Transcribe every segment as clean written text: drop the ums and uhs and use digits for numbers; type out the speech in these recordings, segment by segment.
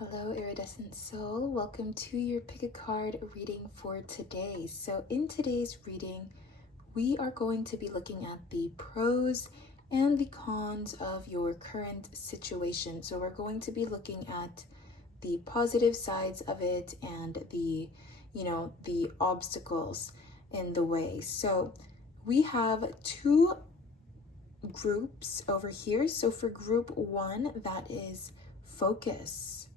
Hello, iridescent soul. Welcome to your pick a card reading for today. So, in today's reading, we are going to be looking at the pros and the cons of your current situation. So, we're going to be looking at the positive sides of it and the obstacles in the way. So, we have two groups over here. So, for group one, that is focus.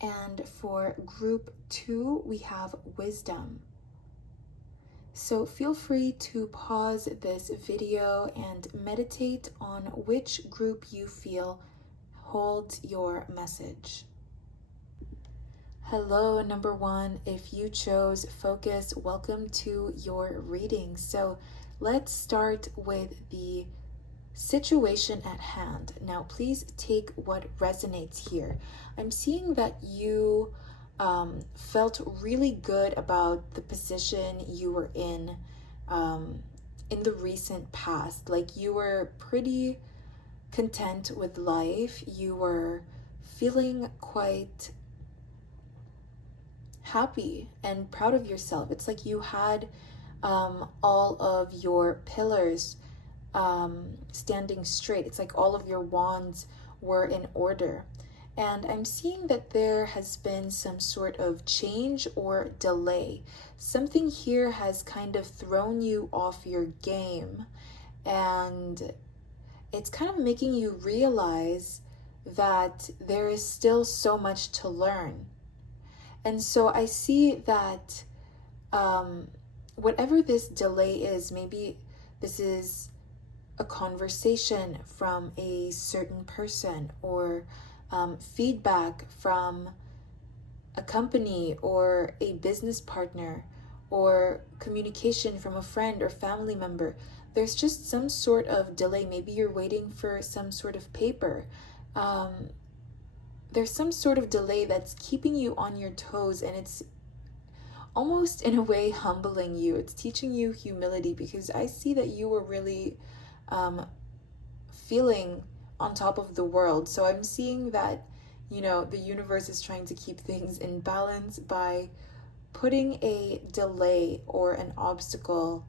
And for group two, we have wisdom. So feel free to pause this video and meditate on which group you feel holds your message. Hello, number one. If you chose focus, welcome to your reading. So let's start with the situation at hand. Now, please take what resonates here. I'm seeing that you felt really good about the position you were in the recent past. Like you were pretty content with life. You were feeling quite happy and proud of yourself. It's like you had all of your pillars standing straight. It's like all of your wands were in order. And I'm seeing that there has been some sort of change or delay. Something here has kind of thrown you off your game, and it's kind of making you realize that there is still so much to learn. And so I see that whatever this delay is, maybe this is a conversation from a certain person, or feedback from a company or a business partner, or communication from a friend or family member. There's just some sort of delay. Maybe you're waiting for some sort of paper. There's some sort of delay that's keeping you on your toes, and it's almost in a way humbling you. It's teaching you humility, because I see that you were really feeling on top of the world. So I'm seeing that, the universe is trying to keep things in balance by putting a delay or an obstacle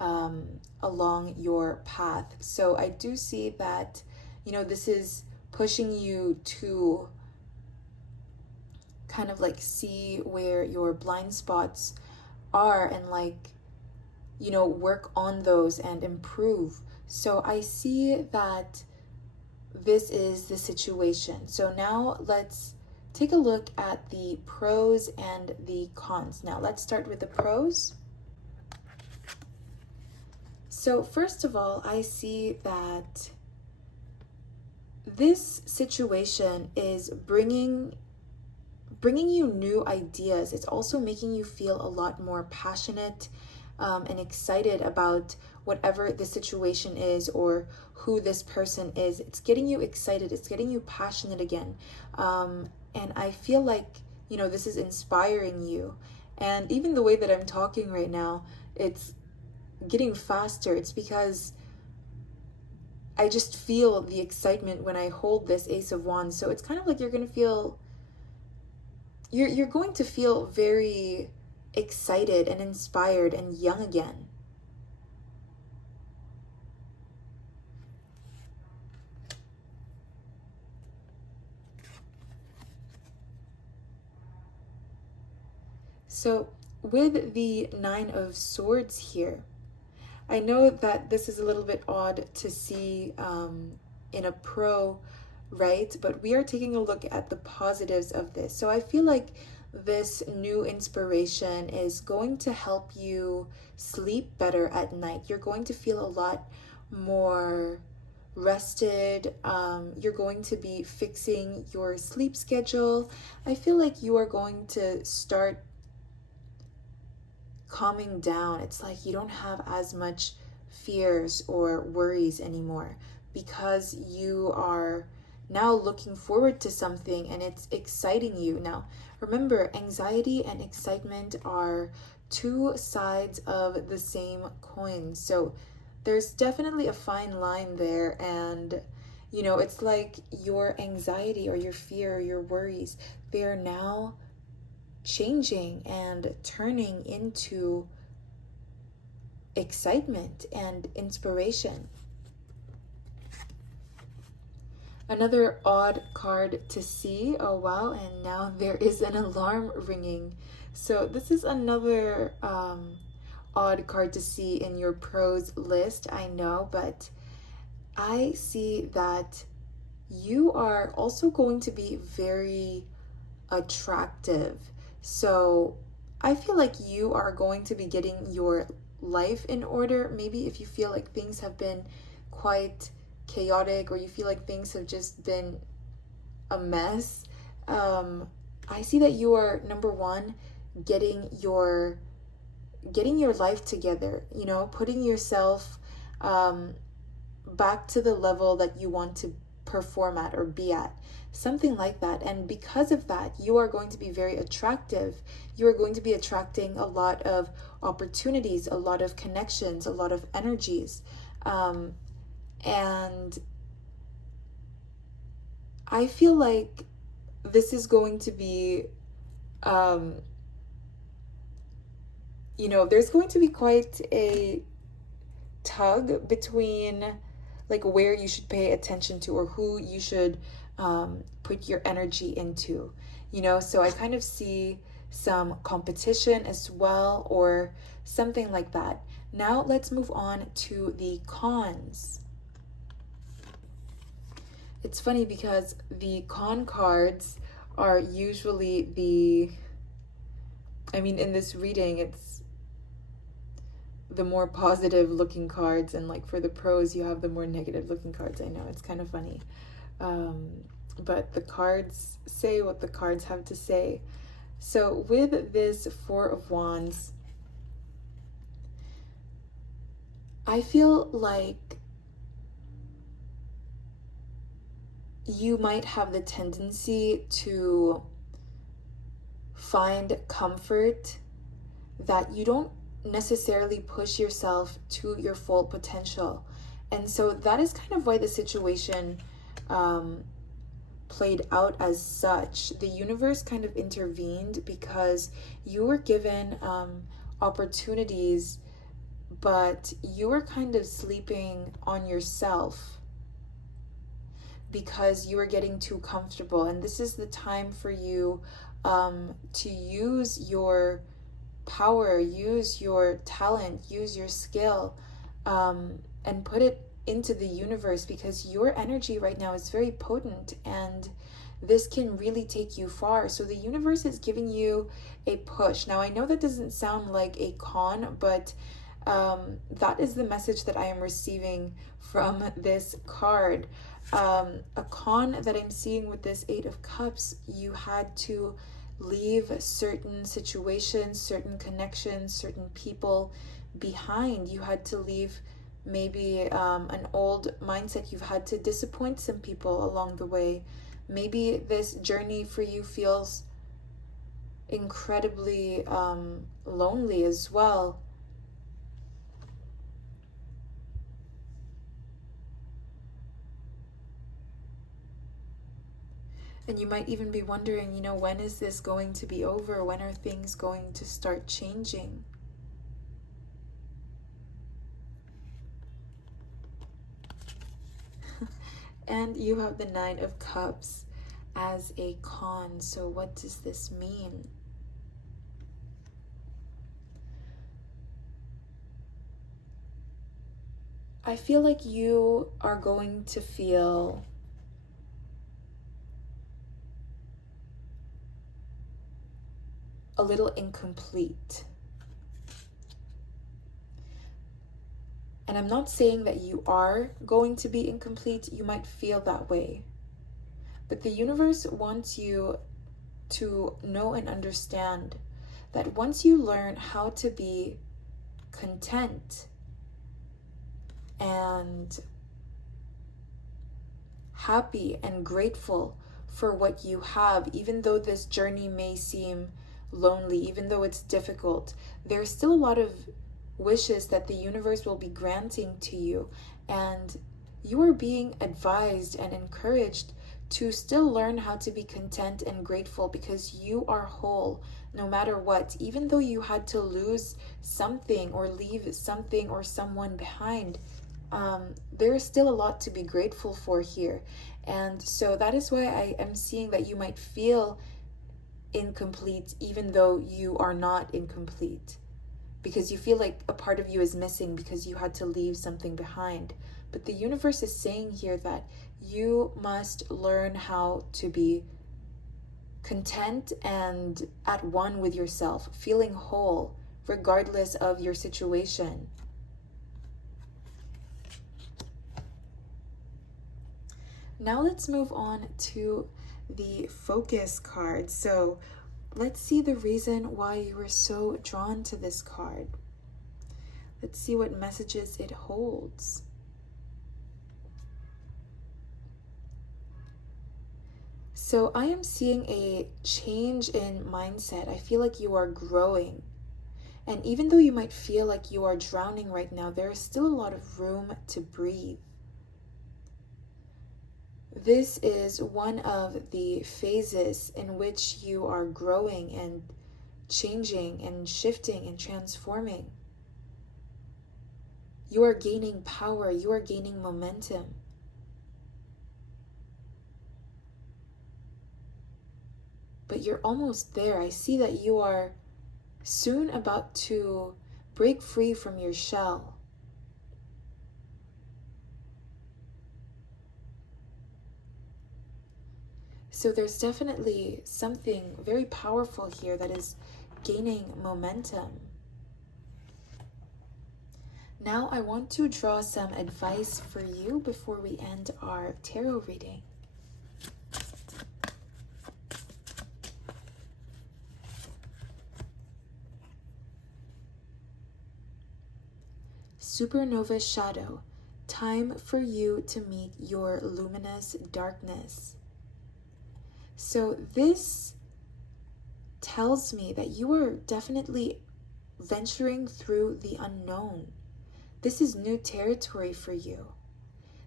along your path. So I do see that, this is pushing you to kind of like see where your blind spots are, and work on those and improve. So I see that this is the situation. So now let's take a look at the pros and the cons. Now let's start with the pros. So first of all, I see that this situation is bringing you new ideas. It's also making you feel a lot more passionate and excited about whatever the situation is or who this person is. It's getting you excited. It's getting you passionate again. And I feel like, this is inspiring you. And even the way that I'm talking right now, it's getting faster. It's because I just feel the excitement when I hold this Ace of Wands. So it's kind of like you're going to feel very excited and inspired and young again. So with the Nine of Swords here, I know that this is a little bit odd to see in a pro, right? But we are taking a look at the positives of this. So I feel like this new inspiration is going to help you sleep better at night. You're going to feel a lot more rested. You're going to be fixing your sleep schedule. I feel like you are going to start calming down. It's like you don't have as much fears or worries anymore, because you are now looking forward to something and it's exciting you. Now, remember, anxiety and excitement are two sides of the same coin. So there's definitely a fine line there, and You know, it's like your anxiety or your fear or your worries, they are now changing and turning into excitement and inspiration. Another odd card to see. Oh wow, and now there is an alarm ringing. So this is another odd card to see in your pros list, I know, but I see that you are also going to be very attractive. So I feel like you are going to be getting your life in order. Maybe if you feel like things have been quite chaotic, or you feel like things have just been a mess, I see that you are, number one, getting your life together, you know, putting yourself back to the level that you want to perform at or be at, something like that. And because of that, you are going to be very attractive. You are going to be attracting a lot of opportunities, a lot of connections, a lot of energies. And I feel like this is going to be, you know, there's going to be quite a tug between like where you should pay attention to or who you should put your energy into, you know. So I kind of see some competition as well, or something like that. Now let's move on to the cons. It's funny because the con cards are usually in this reading, it's the more positive looking cards, and like for the pros you have the more negative looking cards. I know, it's kind of funny, but the cards say what the cards have to say. So with this Four of Wands, I feel like you might have the tendency to find comfort that you don't necessarily push yourself to your full potential. And so that is kind of why the situation played out as such. The universe kind of intervened because you were given opportunities, but you were kind of sleeping on yourself because you were getting too comfortable. And this is the time for you to use your power, use your talent, use your skill, and put it into the universe, because your energy right now is very potent and this can really take you far. So the universe is giving you a push. Now I know that doesn't sound like a con, but that is the message that I am receiving from this card. A con that I'm seeing with this Eight of Cups, you had to leave certain situations, certain connections, certain people behind. You had to leave maybe an old mindset. You've had to disappoint some people along the way. Maybe this journey for you feels incredibly lonely as well. And you might even be wondering, you know, when is this going to be over? When are things going to start changing? And you have the Nine of Cups as a con. So what does this mean? I feel like you are going to feel a little incomplete. And I'm not saying that you are going to be incomplete. You might feel that way. But the universe wants you to know and understand that once you learn how to be content and happy and grateful for what you have, even though this journey may seem lonely, even though it's difficult, there's still a lot of wishes that the universe will be granting to you. And You are being advised and encouraged to still learn how to be content and grateful because you are whole no matter what. Even though you had to lose something or leave something or someone behind, there is still a lot to be grateful for here. And so that is why I am seeing that you might feel incomplete even though you are not incomplete, because you feel like a part of you is missing because you had to leave something behind. But the universe is saying here that you must learn how to be content and at one with yourself, feeling whole regardless of your situation. Now let's move on to the focus card. So let's see the reason why you were so drawn to this card. Let's see what messages it holds. So I am seeing a change in mindset. I feel like you are growing. And even though you might feel like you are drowning right now, there is still a lot of room to breathe. This is one of the phases in which you are growing and changing and shifting and transforming. You are gaining power. You are gaining momentum. But you're almost there. I see that you are soon about to break free from your shell. So there's definitely something very powerful here that is gaining momentum. Now I want to draw some advice for you before we end our tarot reading. Supernova shadow, time for you to meet your luminous darkness. So this tells me that you are definitely venturing through the unknown. This is new territory for you.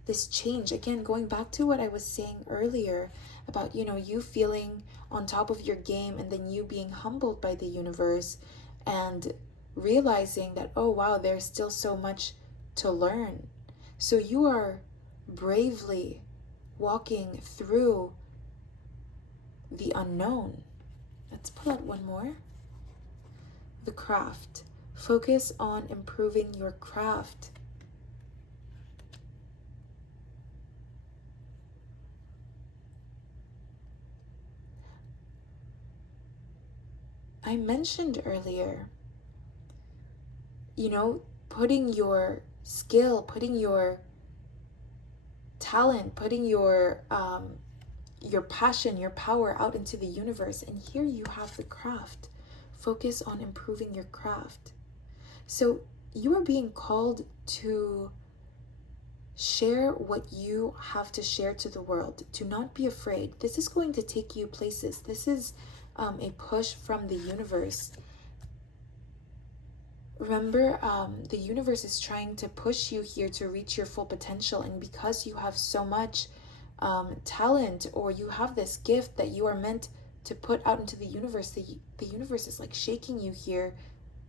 This change, again, going back to what I was saying earlier about, you feeling on top of your game and then you being humbled by the universe and realizing that, oh wow, there's still so much to learn. So you are bravely walking through the unknown. Let's pull out one more. The craft. Focus on improving your craft. I mentioned earlier, putting your skill, putting your talent, putting your passion, your power out into the universe. And here you have the craft. Focus on improving your craft. So you are being called to share what you have to share to the world. Do not be afraid. This is going to take you places. This is a push from the universe. Remember, the universe is trying to push you here to reach your full potential. And because you have so much talent, or you have this gift that you are meant to put out into the universe, the universe is like shaking you here,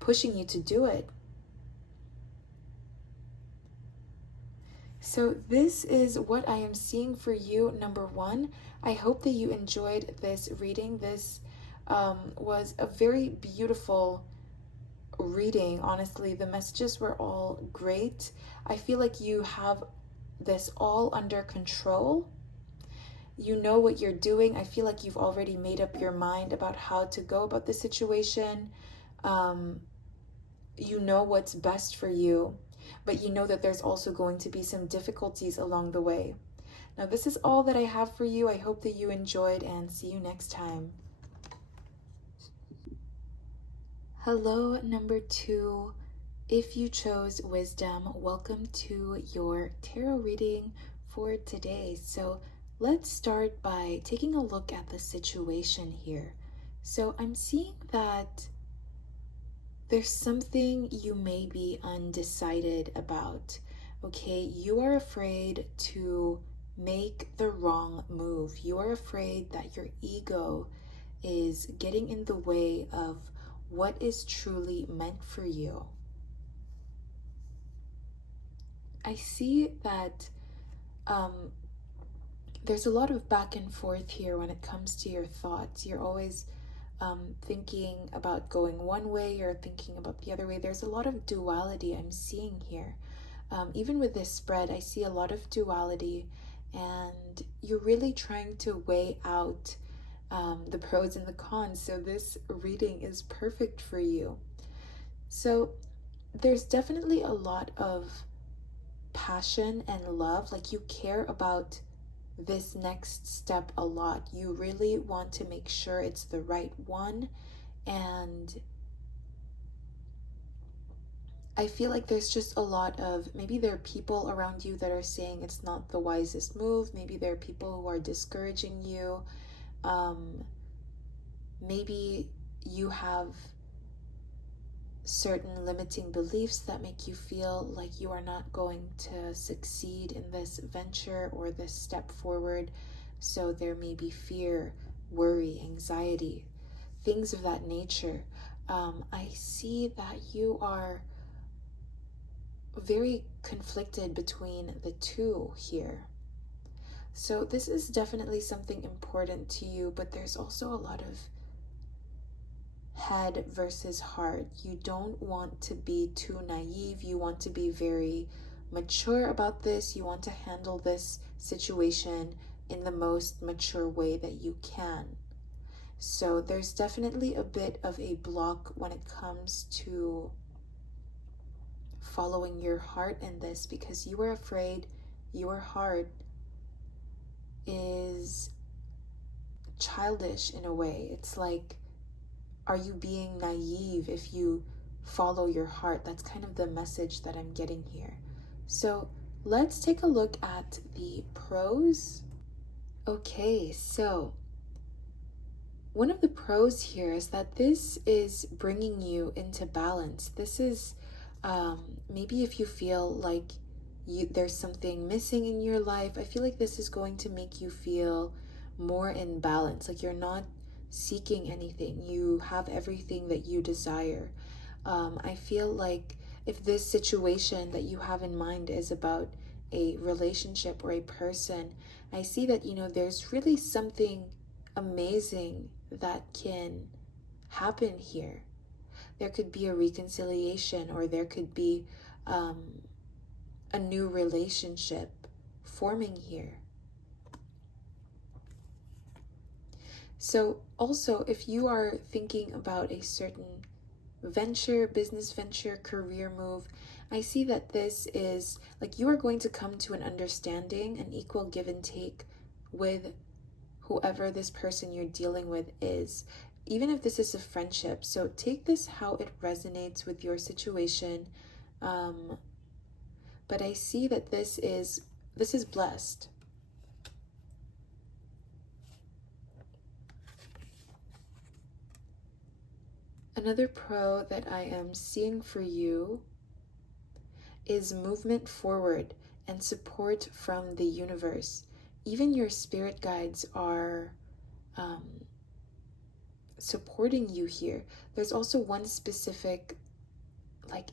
pushing you to do it. So this is what I am seeing for you. Number one, I hope that you enjoyed this reading. This was a very beautiful reading. Honestly, the messages were all great. I feel like you have this all under control. You know what you're doing. I feel like you've already made up your mind about how to go about the situation. You know what's best for you, but you know that there's also going to be some difficulties along the way. Now, this is all that I have for you. I hope that you enjoyed, and see you next time. Hello, number 2. If you chose wisdom, welcome to your tarot reading for today. So let's start by taking a look at the situation here. So I'm seeing that there's something you may be undecided about. Okay, you are afraid to make the wrong move. You are afraid that your ego is getting in the way of what is truly meant for you. I see that there's a lot of back and forth here when it comes to your thoughts. You're always thinking about going one way or thinking about the other way. There's a lot of duality I'm seeing here. Even with this spread, I see a lot of duality, and you're really trying to weigh out the pros and the cons. So this reading is perfect for you. So there's definitely a lot of passion and love. Like, you care about this next step a lot. You really want to make sure it's the right one. And I feel like there's just a lot of, maybe there are people around you that are saying it's not the wisest move. Maybe there are people who are discouraging you. Maybe you have certain limiting beliefs that make you feel like you are not going to succeed in this venture or this step forward. So there may be fear, worry, anxiety, things of that nature. I see that you are very conflicted between the two here. So this is definitely something important to you, but there's also a lot of head versus heart. You don't want to be too naive. You want to be very mature about this. You want to handle this situation in the most mature way that you can. So there's definitely a bit of a block when it comes to following your heart in this, because you are afraid your heart is childish in a way. It's like, are you being naive if you follow your heart? That's kind of the message that I'm getting here. So let's take a look at the pros. Okay, so one of the pros here is that this is bringing you into balance. This is maybe if you feel like there's something missing in your life, I feel like this is going to make you feel more in balance. Like, you're not seeking anything, you have everything that you desire. I feel like if this situation that you have in mind is about a relationship or a person, I see that, there's really something amazing that can happen here. There could be a reconciliation, or there could be a new relationship forming here. So also, if you are thinking about a certain venture, business venture, career move, I see that this is like you are going to come to an understanding, an equal give and take with whoever this person you're dealing with is, even if this is a friendship. So take this how it resonates with your situation. But I see that this is blessed. Another pro that I am seeing for you is movement forward and support from the universe. Even your spirit guides are supporting you here. There's also one specific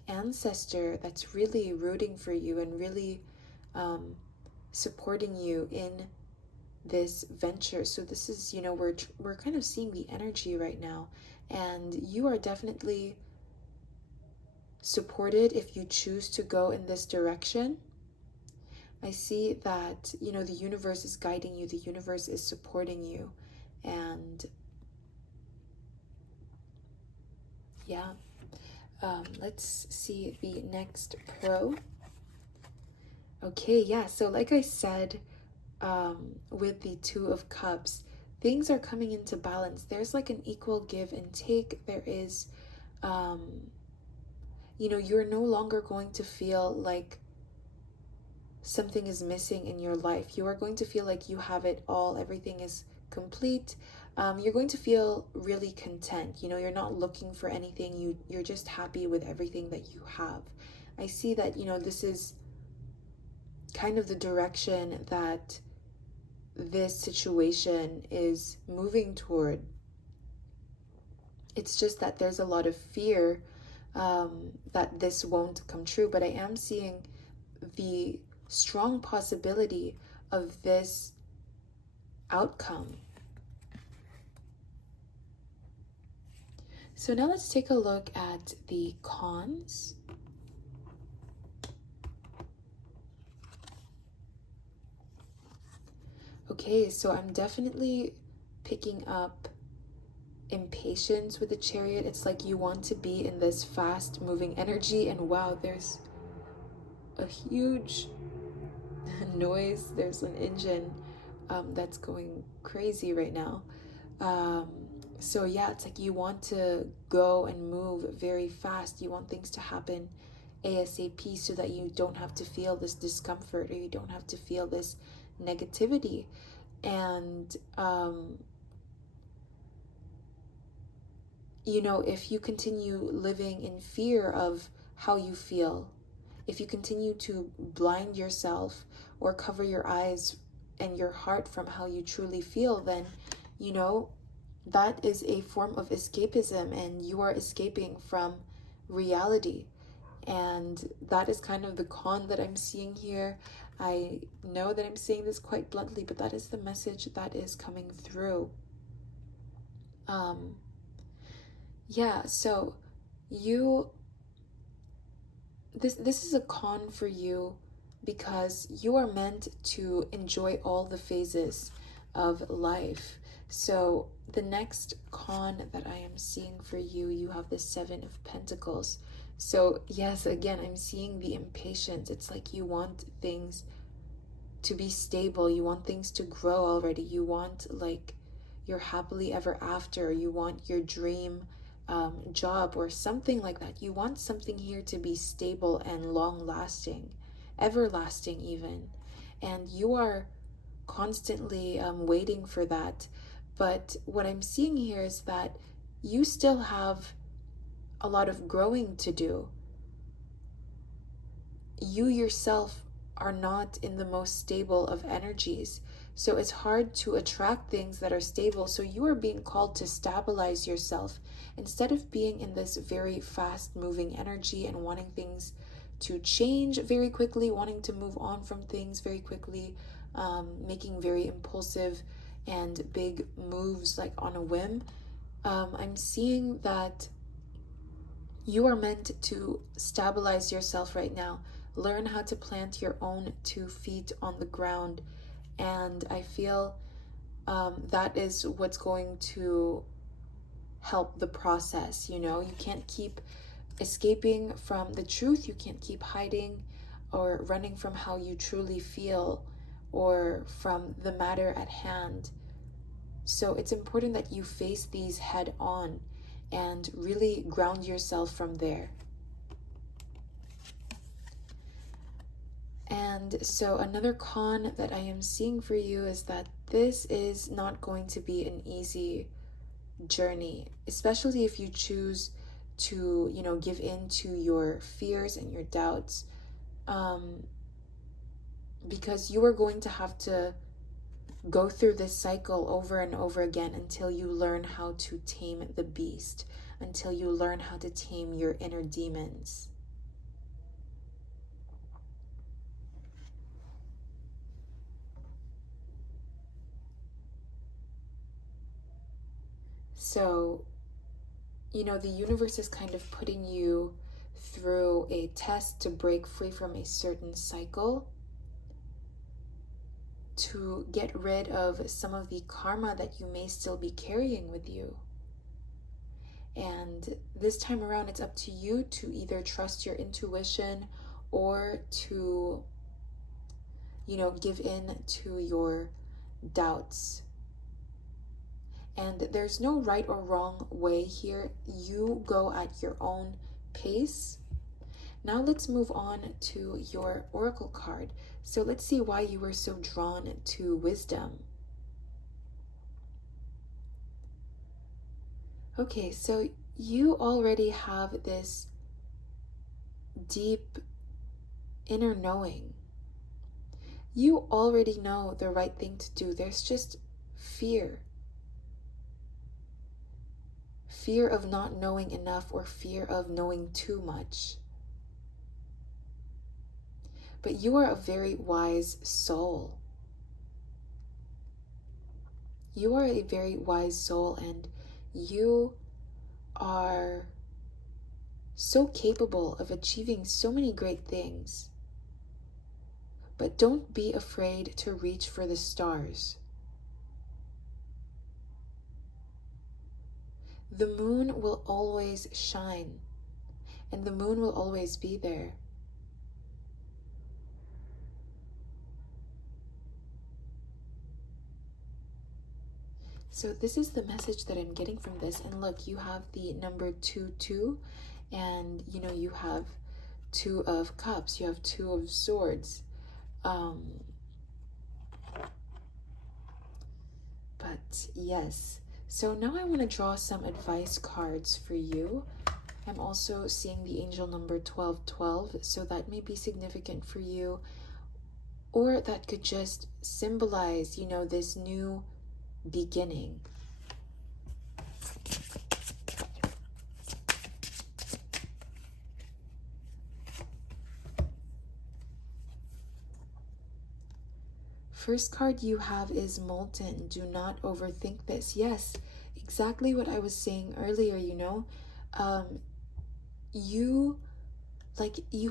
ancestor that's really rooting for you and really supporting you in this venture. So this is, we're kind of seeing the energy right now, and you are definitely supported if you choose to go in this direction. I see that, the universe is guiding you, the universe is supporting you, and yeah. Let's see the next pro. Okay, yeah, so like I said, with the Two of Cups, things are coming into balance. There's like an equal give and take. There is, you're no longer going to feel like something is missing in your life. You are going to feel like you have it all. Everything is complete. You're going to feel really content. You're not looking for anything. You're just happy with everything that you have. I see that, this is kind of the direction that this situation is moving toward. It's just that there's a lot of fear that this won't come true, but I am seeing the strong possibility of this outcome. So now let's take a look at the cons. Okay, so I'm definitely picking up impatience with the Chariot. It's like you want to be in this fast moving energy, and wow, there's a huge noise. There's an engine that's going crazy right now. So yeah, it's like you want to go and move very fast. You want things to happen ASAP so that you don't have to feel this discomfort, or you don't have to feel this negativity. And you know, if you continue living in fear of how you feel, if you continue to blind yourself or cover your eyes and your heart from how you truly feel, then, you know, that is a form of escapism, and you are escaping from reality. And that is kind of the con that I'm seeing here. I know that I'm saying this quite bluntly, but that is the message that is coming through. Yeah, so this is a con for you because you are meant to enjoy all the phases of life. So the next con that I am seeing for you, you have the Seven of Pentacles. So yes, again, I'm seeing the impatience. It's like you want things to be stable. You want things to grow already. You want like your happily ever after. You want your dream job or something like that. You want something here to be stable and long lasting, everlasting even. And you are constantly waiting for that. But what I'm seeing here is that you still have a lot of growing to do. You yourself are not in the most stable of energies. So it's hard to attract things that are stable. So you are being called to stabilize yourself instead of being in this very fast moving energy and wanting things to change very quickly, wanting to move on from things very quickly, making very impulsive and big moves like on a whim. I'm seeing that you are meant to stabilize yourself right now. Learn how to plant your own 2 feet on the ground. And I feel that is what's going to help the process. You know, you can't keep escaping from the truth. You can't keep hiding or running from how you truly feel or from the matter at hand. So it's important that you face these head on and really ground yourself from there. And so another con that I am seeing for you is that this is not going to be an easy journey, especially if you choose to, you know, give in to your fears and your doubts, because you are going to have to go through this cycle over and over again until you learn how to tame the beast, until you learn how to tame your inner demons. So, you know, the universe is kind of putting you through a test to break free from a certain cycle, to get rid of some of the karma that you may still be carrying with you. And this time around, it's up to you to either trust your intuition or to, you know, give in to your doubts. And there's no right or wrong way here. You go at your own pace. Now let's move on to your oracle card. So let's see why you were so drawn to wisdom. Okay, so you already have this deep inner knowing. You already know the right thing to do. There's just fear. Fear of not knowing enough or fear of knowing too much. But you are a very wise soul. You are a very wise soul, and you are so capable of achieving so many great things. But don't be afraid to reach for the stars. The moon will always shine, and the moon will always be there. So this is the message that I'm getting from this. And look, you have the number 2, and you have 2 of cups, you have 2 of swords. But yes, so now I want to draw some advice cards for you. I'm also seeing the angel number 1212, so that may be significant for you, or that could just symbolize, this new beginning. First card you have is molten. Do not overthink this. Yes, exactly what I was saying earlier, you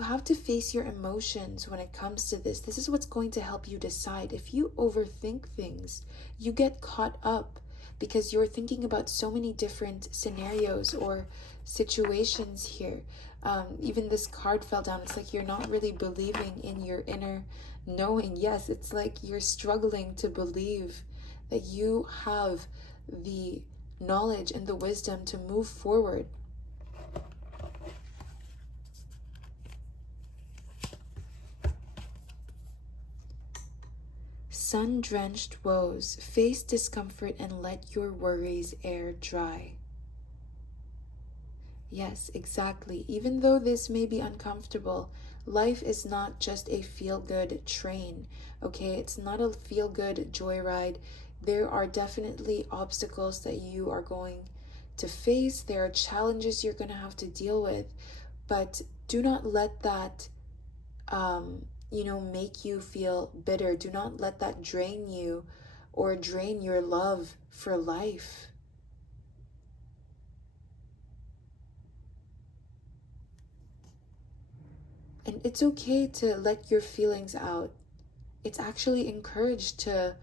have to face your emotions when it comes to this. This is what's going to help you decide. If you overthink things, you get caught up because you're thinking about so many different scenarios or situations here. Even this card fell down. It's like you're not really believing in your inner knowing. Yes, it's like you're struggling to believe that you have the knowledge and the wisdom to move forward. Sun-drenched woes, face discomfort and let your worries air dry. Yes, exactly. Even though this may be uncomfortable, life is not just a feel-good train, okay? It's not a feel-good joyride. There are definitely obstacles that you are going to face. There are challenges you're going to have to deal with, but do not let that make you feel bitter. Do not let that drain you or drain your love for life. And it's okay to let your feelings out. It's actually encouraged to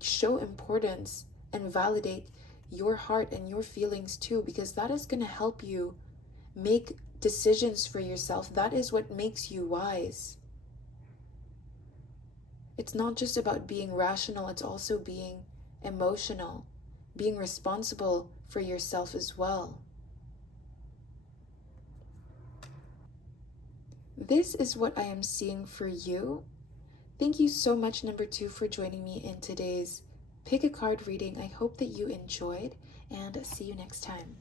show importance and validate your heart and your feelings too, because that is going to help you make decisions for yourself. That is what makes you wise. It's not just about being rational, it's also being emotional, being responsible for yourself as well. This is what I am seeing for you. Thank you so much, number 2, for joining me in today's Pick a Card reading. I hope that you enjoyed, and see you next time.